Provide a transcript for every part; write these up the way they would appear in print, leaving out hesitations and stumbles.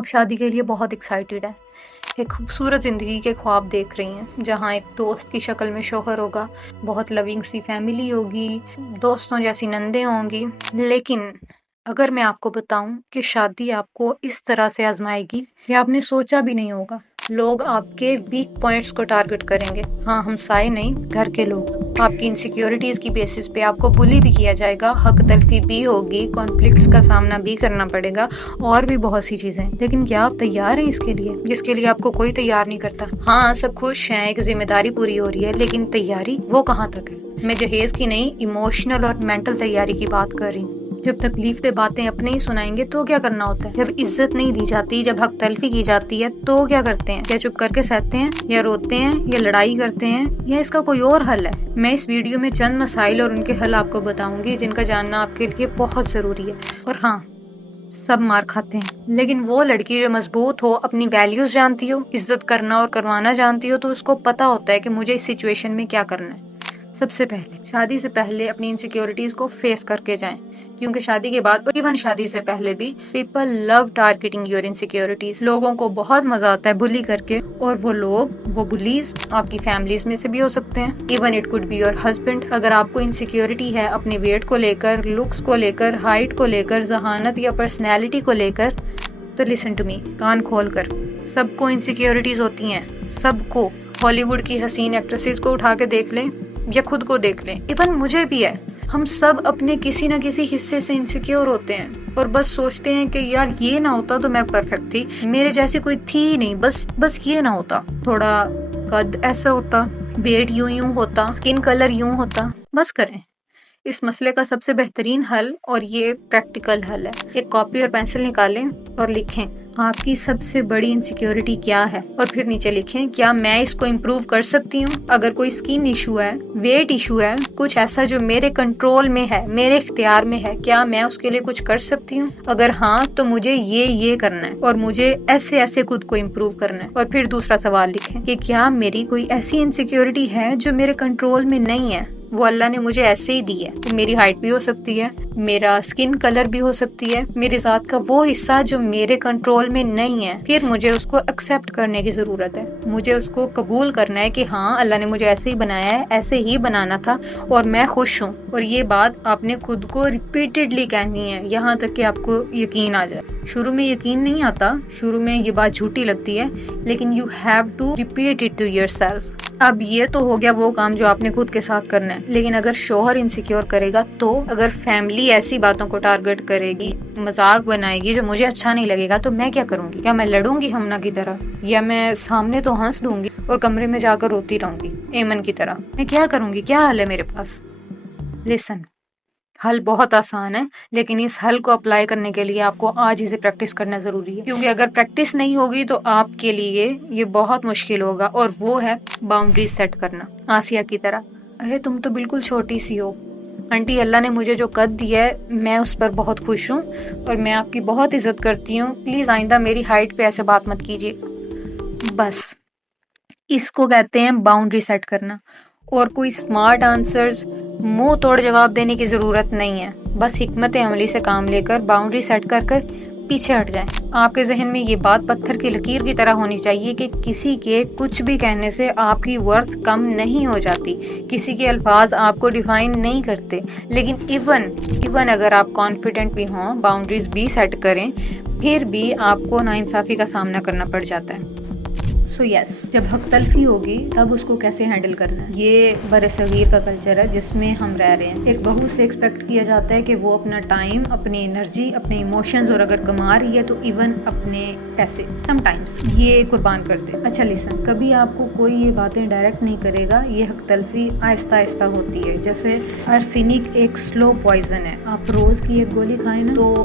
آپ شادی کے لیے بہت ایکسائٹیڈ ہیں، ایک خوبصورت زندگی کے خواب دیکھ رہی ہیں جہاں ایک دوست کی شکل میں شوہر ہوگا، بہت لونگ سی فیملی ہوگی، دوستوں جیسی نندیں ہوں گی۔ لیکن اگر میں آپ کو بتاؤں کہ شادی آپ کو اس طرح سے آزمائے گی کہ آپ نے سوچا بھی نہیں ہوگا۔ لوگ آپ کے ویک پوائنٹس کو ٹارگٹ کریں گے، ہاں ہمسائے نہیں، گھر کے لوگ۔ آپ کی انسیکیورٹیز کی بیسس پہ آپ کو بلی بھی کیا جائے گا، حق تلفی بھی ہوگی، کانفلکٹس کا سامنا بھی کرنا پڑے گا، اور بھی بہت سی چیزیں۔ لیکن کیا آپ تیار ہیں اس کے لیے، جس کے لیے آپ کو کوئی تیار نہیں کرتا؟ ہاں سب خوش ہیں، ایک ذمہ داری پوری ہو رہی ہے، لیکن تیاری وہ کہاں تک ہے؟ میں جہیز کی نہیں، ایموشنل اور مینٹل تیاری کی بات کر رہی ہوں۔ جب تکلیف دہ باتیں اپنے ہی سنائیں گے تو کیا کرنا ہوتا ہے؟ جب عزت نہیں دی جاتی، جب حق تلفی کی جاتی ہے تو کیا کرتے ہیں؟ کیا چپ کر کے سہتے ہیں، یا روتے ہیں، یا لڑائی کرتے ہیں، یا اس کا کوئی اور حل ہے؟ میں اس ویڈیو میں چند مسائل اور ان کے حل آپ کو بتاؤں گی جن کا جاننا آپ کے لیے بہت ضروری ہے۔ اور ہاں، سب مار کھاتے ہیں، لیکن وہ لڑکی جو مضبوط ہو، اپنی ویلیوز جانتی ہو، عزت کرنا اور کروانا جانتی ہو، تو اس کو پتا ہوتا ہے کہ مجھے اس سچویشن میں کیا کرنا ہے۔ سب سے پہلے شادی سے پہلے اپنی انسیکیورٹیز کو فیس کر کے جائیں، کیونکہ شادی کے بعد اور ایون شادی سے پہلے بھی people love targeting your insecurities. لوگوں کو بہت مزہ آتا ہے بلی کر کے، اور وہ بلیز آپ کی فیملیز میں سے بھی ہو سکتے ہیں، even it could be your husband. اگر آپ کو انسیکیورٹی ہے اپنے ویٹ کو لے کر، لکس کو لے کر، ہائٹ کو لے کر، ذہانت یا پرسنالٹی کو لے کر، تو لسن ٹو می، کان کھول کر۔ سب کو انسیکیورٹیز ہوتی ہیں، سب کو۔ ہالی ووڈ کی حسین ایکٹریسز کو اٹھا کے دیکھ لیں یا خود کو دیکھ لیں، ایون مجھے بھی ہے۔ ہم سب اپنے کسی نہ کسی حصے سے انسیکیور ہوتے ہیں، اور بس سوچتے ہیں کہ یار یہ نہ ہوتا تو میں پرفیکٹ تھی، میرے جیسی کوئی تھی ہی نہیں، بس یہ نہ ہوتا، تھوڑا قد ایسا ہوتا، ویٹ یوں ہوتا، اسکن کلر یوں ہوتا۔ بس کریں۔ اس مسئلے کا سب سے بہترین حل، اور یہ پریکٹیکل حل ہے، ایک کاپی اور پینسل نکالیں اور لکھیں آپ کی سب سے بڑی انسیکیورٹی کیا ہے، اور پھر نیچے لکھیں کیا میں اس کو امپروو کر سکتی ہوں۔ اگر کوئی اسکن ایشو ہے، ویٹ ایشو ہے، کچھ ایسا جو میرے کنٹرول میں ہے، میرے اختیار میں ہے، کیا میں اس کے لیے کچھ کر سکتی ہوں؟ اگر ہاں تو مجھے یہ کرنا ہے، اور مجھے ایسے خود کو امپروو کرنا ہے۔ اور پھر دوسرا سوال لکھیں کہ کیا میری کوئی ایسی انسیکیورٹی ہے جو میرے کنٹرول میں نہیں ہے، وہ اللہ نے مجھے ایسے ہی دی ہے۔ میری ہائٹ بھی ہو سکتی ہے، میرا اسکن کلر بھی ہو سکتی ہے، میری ذات کا وہ حصہ جو میرے کنٹرول میں نہیں ہے۔ پھر مجھے اس کو ایکسیپٹ کرنے کی ضرورت ہے، مجھے اس کو قبول کرنا ہے کہ ہاں اللہ نے مجھے ایسے ہی بنایا ہے، ایسے ہی بنانا تھا، اور میں خوش ہوں۔ اور یہ بات آپ نے خود کو ریپیٹڈلی کہنی ہے، یہاں تک کہ آپ کو یقین آ جائے۔ شروع میں یقین نہیں آتا، شروع میں یہ بات جھوٹی لگتی ہے، لیکن you have to repeat it to yourself. اب یہ تو ہو گیا وہ کام جو آپ نے خود کے ساتھ کرنا ہے، لیکن اگر شوہر انسیکیور کرے گا تو، اگر فیملی ایسی باتوں کو ٹارگٹ کرے گی، مذاق بنائے گی جو مجھے اچھا نہیں لگے گا، تو میں کیا کروں گی؟ کیا میں لڑوں گی ہمنا کی طرح، یا میں سامنے تو ہنس دوں گی اور کمرے میں جا کر روتی رہوں گی ایمن کی طرح؟ میں کیا کروں گی؟ کیا حل ہے میرے پاس؟ لسن، حل بہت آسان ہے، لیکن اس حل کو اپلائی کرنے کے لیے آپ کو آج ہی سے پریکٹس کرنا ضروری ہے، کیونکہ اگر پریکٹس نہیں ہوگی تو آپ کے لیے یہ بہت مشکل ہوگا، اور وہ ہے باؤنڈریز سیٹ کرنا۔ آسیہ کی طرح، ارے تم تو بالکل چھوٹی سی ہو آنٹی، اللہ نے مجھے جو قد دیا ہے میں اس پر بہت خوش ہوں، اور میں آپ کی بہت عزت کرتی ہوں، پلیز آئندہ میری ہائٹ پہ ایسے بات مت کیجیے۔ بس اس کو کہتے ہیں باؤنڈری سیٹ کرنا، اور کوئی سمارٹ آنسرز، منہ توڑ جواب دینے کی ضرورت نہیں ہے، بس حکمت عملی سے کام لے کر باؤنڈری سیٹ کر کر پیچھے ہٹ جائیں۔ آپ کے ذہن میں یہ بات پتھر کی لکیر کی طرح ہونی چاہیے کہ کسی کے کچھ بھی کہنے سے آپ کی ورتھ کم نہیں ہو جاتی، کسی کے الفاظ آپ کو ڈیفائن نہیں کرتے۔ لیکن ایون اگر آپ کانفیڈنٹ بھی ہوں، باؤنڈریز بھی سیٹ کریں، پھر بھی آپ کو ناانصافی کا سامنا کرنا پڑ جاتا ہے۔ سو یس، جب حق تلفی ہوگی تب اس کو کیسے ہینڈل کرنا ہے۔ یہ برصغیر کا کلچر ہے جس میں ہم رہ رہے ہیں۔ ایک بہو سے ایکسپیکٹ کیا جاتا ہے کہ وہ اپنا ٹائم، اپنی انرجی، اپنے ایموشنز، اور اگر کما رہی ہے تو ایون اپنے پیسے سم ٹائمز یہ قربان کر دے۔ اچھا لسن، کبھی آپ کو کوئی یہ باتیں ڈائریکٹ نہیں کرے گا، یہ حق تلفی آہستہ آہستہ ہوتی ہے، جیسے ارسینک ایک سلو پوائزن ہے، آپ روز کی ایک گولی کھائیں نا تو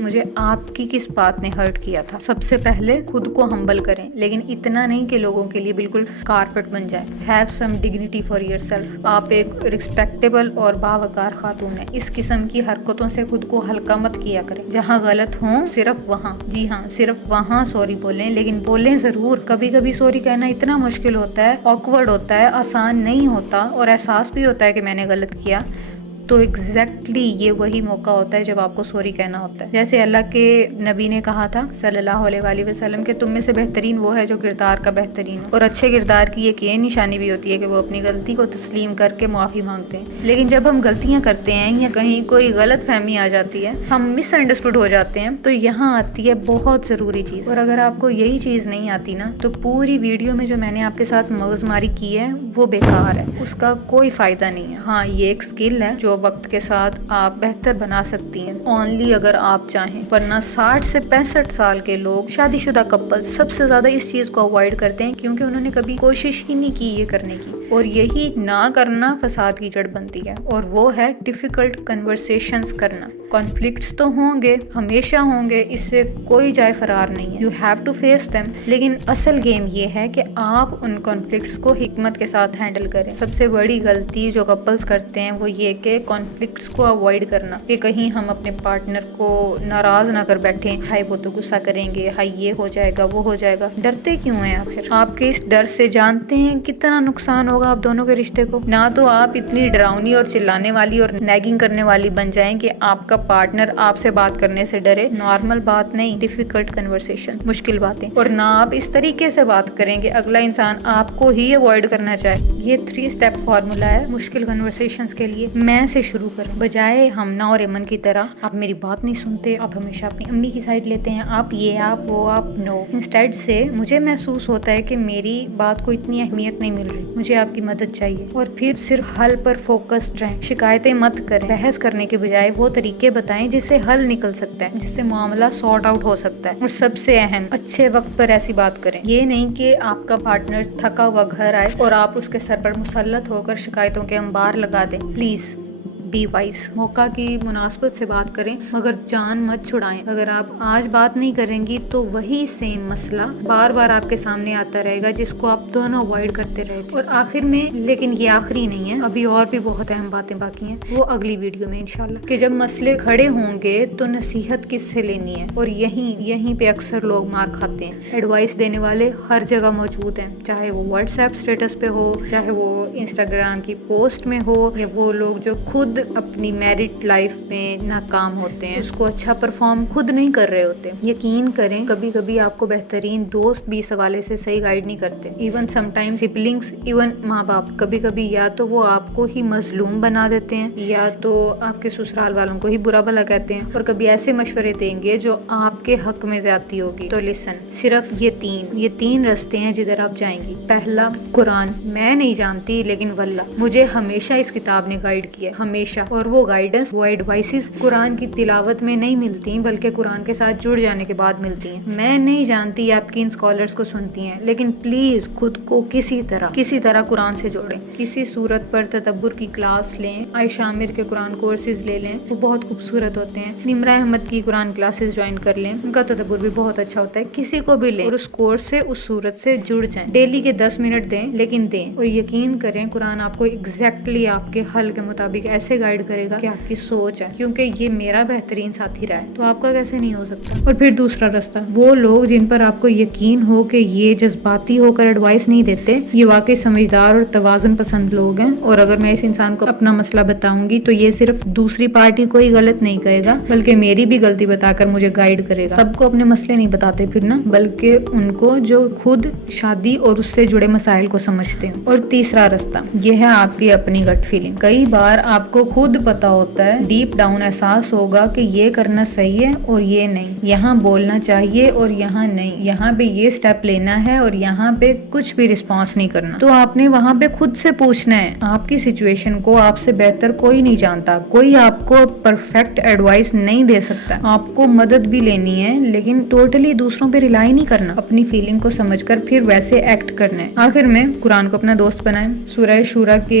مجھے آپ کی کس بات نے ہرٹ کیا تھا۔ سب سے پہلے خود کو ہمبل کریں، لیکن اتنا نہیں کہ لوگوں کے لیے بالکل کارپٹ بن جائیں۔ Have some dignity for your self. آپ ایک رسپیکٹیبل اور باوقار خاتون ہیں، اس قسم کی حرکتوں سے خود کو ہلکا مت کیا کریں۔ جہاں غلط ہوں صرف وہاں، جی ہاں صرف وہاں سوری بولیں، لیکن بولیں ضرور۔ کبھی کبھی سوری کہنا اتنا مشکل ہوتا ہے، آکورڈ ہوتا ہے، آسان نہیں ہوتا، اور احساس بھی ہوتا ہے کہ میں نے غلط کیا، تو ایگزیکٹلی یہ وہی موقع ہوتا ہے جب آپ کو سوری کہنا ہوتا ہے۔ جیسے اللہ کے نبی نے کہا تھا صلی اللہ علیہ وآلہ وسلم کہ تم میں سے بہترین وہ ہے جو کردار کا بہترین ہو، اور اچھے کردار کی ایک یہ نشانی بھی ہوتی ہے کہ وہ اپنی غلطی کو تسلیم کر کے معافی مانگتے ہیں۔ لیکن جب ہم غلطیاں کرتے ہیں یا کہیں کوئی غلط فہمی آ جاتی ہے، ہم مس انڈرسٹوڈ ہو جاتے ہیں، تو یہاں آتی ہے بہت ضروری چیز، اور اگر آپ کو یہی چیز نہیں آتی نا، تو پوری ویڈیو میں جو میں نے آپ کے ساتھ مغز ماری کی ہے وہ بیکار ہے، اس کا کوئی فائدہ نہیں ہے۔ ہاں یہ ایک سکل ہے جو وقت کے ساتھ آپ بہتر بنا سکتی ہیں، اونلی اگر آپ چاہیں، ورنہ 60 سے 65 سال کے لوگ، شادی شدہ کپل سب سے زیادہ اس چیز کو اوائڈ کرتے ہیں کیونکہ انہوں نے کبھی کوشش ہی نہیں کی یہ کرنے کی، اور یہی نہ کرنا فساد کی جڑ بنتی ہے، اور وہ ہے ڈیفیکلٹ کنورسیشنز کرنا۔ کانفلکٹس تو ہوں گے، ہمیشہ ہوں گے، اس سے کوئی جائے فرار نہیں ہے، you have to face them, لیکن اصل گیم یہ ہے کہ آپ ان کانفلکٹس کو حکمت کے ساتھ ہینڈل کریں۔ سب سے بڑی غلطی جو کپلز کرتے ہیں وہ یہ کہ کانفلکٹس کو اوائڈ کرنا، کہ کہیں ہم اپنے پارٹنر کو ناراض نہ کر بیٹھیں، ہائی وہ تو غصہ کریں گے، ہائی یہ ہو جائے گا وہ ہو جائے گا۔ ڈرتے کیوں ہیں آخر؟ آپ کے اس ڈر سے جانتے ہیں کتنا نقصان ہوگا آپ دونوں کے رشتے کو؟ نہ تو آپ اتنی ڈراؤنی اور چلانے والی اور نیگنگ کرنے والی بن جائیں کہ آپ کا پارٹنر آپ سے بات کرنے سے ڈرے، نارمل بات نہیں، ڈیفیکلٹ کنورسیشن، مشکل باتیں، اور نہ آپ اس طریقے سے بات کریں کہ اگلا انسان آپ کو ہی اوائڈ کرنا چاہے۔ یہ 3 اسٹیپ فارمولا ہے مشکل کنورسیشنز کے لیے۔ میں سے شروع کریں، بجائے ہمنا اور ایمن کی طرح آپ میری بات نہیں سنتے، آپ ہمیشہ اپنی امی کی سائڈ لیتے ہیں، آپ یہ آپ وہ آپ، نو، انسٹیڈ سے مجھے محسوس ہوتا ہے کہ میری بات کو اتنی اہمیت نہیں مل رہی، مجھے آپ کی مدد چاہیے، اور پھر صرف حل پر فوکسڈ رہیں، شکایتیں مت کریں، بحث کرنے کے بجائے وہ طریقے بتائیں جس سے حل نکل سکتا ہے، جس سے معاملہ سارٹ آؤٹ ہو سکتا ہے، اور سب سے اہم، اچھے وقت پر ایسی بات کریں۔ یہ نہیں کہ آپ کا پارٹنر تھکا ہوا گھر آئے اور آپ اس کے سر پر مسلط ہو کر شکایتوں کے انبار لگا دیں۔ پلیز بی وائز، موقع کی مناسبت سے بات کریں مگر جان مت چھڑائیں۔ اگر آپ آج بات نہیں کریں گی تو وہی سیم مسئلہ بار بار آپ کے سامنے آتا رہے گا جس کو آپ دونوں اوائڈ کرتے رہے تھے۔ اور آخر میں، لیکن یہ آخری نہیں ہے، ابھی اور بھی بہت اہم باتیں باقی ہیں، وہ اگلی ویڈیو میں انشاءاللہ، کہ جب مسئلے کھڑے ہوں گے تو نصیحت کس سے لینی ہے، اور یہیں پہ اکثر لوگ مار کھاتے ہیں۔ ایڈوائس دینے والے ہر جگہ موجود ہیں، چاہے وہ واٹس ایپ اسٹیٹس پہ ہو، چاہے وہ انسٹاگرام کی پوسٹ میں ہو، یا وہ لوگ جو خود اپنی میرڈ لائف میں ناکام ہوتے ہیں، اس کو اچھا پرفارم خود نہیں کر رہے ہوتے۔ یقین کریں کبھی کبھی آپ کو بہترین دوست بھی اس حوالے سے صحیح گائیڈ نہیں کرتے، even some time siblings, even ماں باپ، کبھی کبھی یا تو وہ آپ کو ہی مظلوم بنا دیتے ہیں، یا تو آپ کے سسرال والوں کو ہی برا بھلا کہتے ہیں، اور کبھی ایسے مشورے دیں گے جو آپ کے حق میں زیادتی ہوگی۔ تو لسن، صرف یہ تین راستے ہیں جدھر آپ جائیں گی۔ پہلا، قرآن۔ میں نہیں جانتی لیکن واللہ مجھے ہمیشہ اس کتاب نے گائیڈ کیا، ہمیشہ، اور وہ گائیڈنس، وہ ایڈوائسز قرآن کی تلاوت میں نہیں ملتی بلکہ قرآن کے ساتھ جڑ جانے کے بعد ملتی ہیں۔ میں نہیں جانتی آپ کن اسکالرس کو سنتی ہیں، لیکن پلیز خود کو کسی طرح قرآن سے جوڑیں، کسی صورت پر تدبر کی کلاس لیں، عائشہ عامر کے قرآن کورسز لے لیں، وہ بہت خوبصورت ہوتے ہیں، نمرہ احمد کی قرآن کلاسز جوائن کر لیں، ان کا تدبر بھی بہت اچھا ہوتا ہے، کسی کو بھی لیں اور اس کورس سے، اس صورت سے جڑ جائیں۔ ڈیلی کے 10 منٹ دیں، لیکن دیں، اور یقین کریں قرآن آپ کو ایگزیکٹلی آپ کے حل کے مطابق ایسے گائیڈ کرے گا کہ آپ کی سوچ ہے، کیونکہ یہ میرا بہترین ساتھی رہا ہے، تو آپ کا کیسے نہیں ہو سکتا۔ اور پھر دوسرا راستہ، وہ لوگ جن پر آپ کو یقین ہو کہ یہ جذباتی ہو کر ایڈوائس نہیں دیتے، یہ واقعی سمجھدار اور توازن پسند لوگ ہیں، اور اگر میں اس انسان کو اپنا مسئلہ بتاؤں گی تو یہ صرف دوسری پارٹی کو ہی غلط نہیں کہے گا بلکہ میری بھی غلطی بتا کر مجھے گائیڈ کرے گا۔ سب کو اپنے مسئلے نہیں بتاتے پھر نا، بلکہ ان کو جو خود شادی اور اس سے جڑے مسائل کو سمجھتے ہیں۔ اور تیسرا راستہ، یہ ہے آپ کی اپنی گٹ فیلنگ۔ کئی بار آپ کو خود پتا ہوتا ہے، ڈیپ ڈاؤن احساس ہوگا کہ یہ کرنا صحیح ہے اور یہ نہیں، یہاں بولنا چاہیے اور یہاں نہیں، یہاں پہ یہ سٹیپ لینا ہے اور یہاں پہ کچھ بھی رسپانس نہیں کرنا۔ تو آپ نے وہاں پہ خود سے پوچھنا ہے، آپ کی سچویشن کو آپ سے بہتر کوئی نہیں جانتا، کوئی آپ کو پرفیکٹ ایڈوائس نہیں دے سکتا، آپ کو مدد بھی لینی ہے لیکن ٹوٹلی دوسروں پہ ریلائی نہیں کرنا، اپنی فیلنگ کو سمجھ کر پھر ویسے ایکٹ کرنا ہے۔ آخر میں قرآن کو اپنا دوست بنائیں، سورہ شورا کے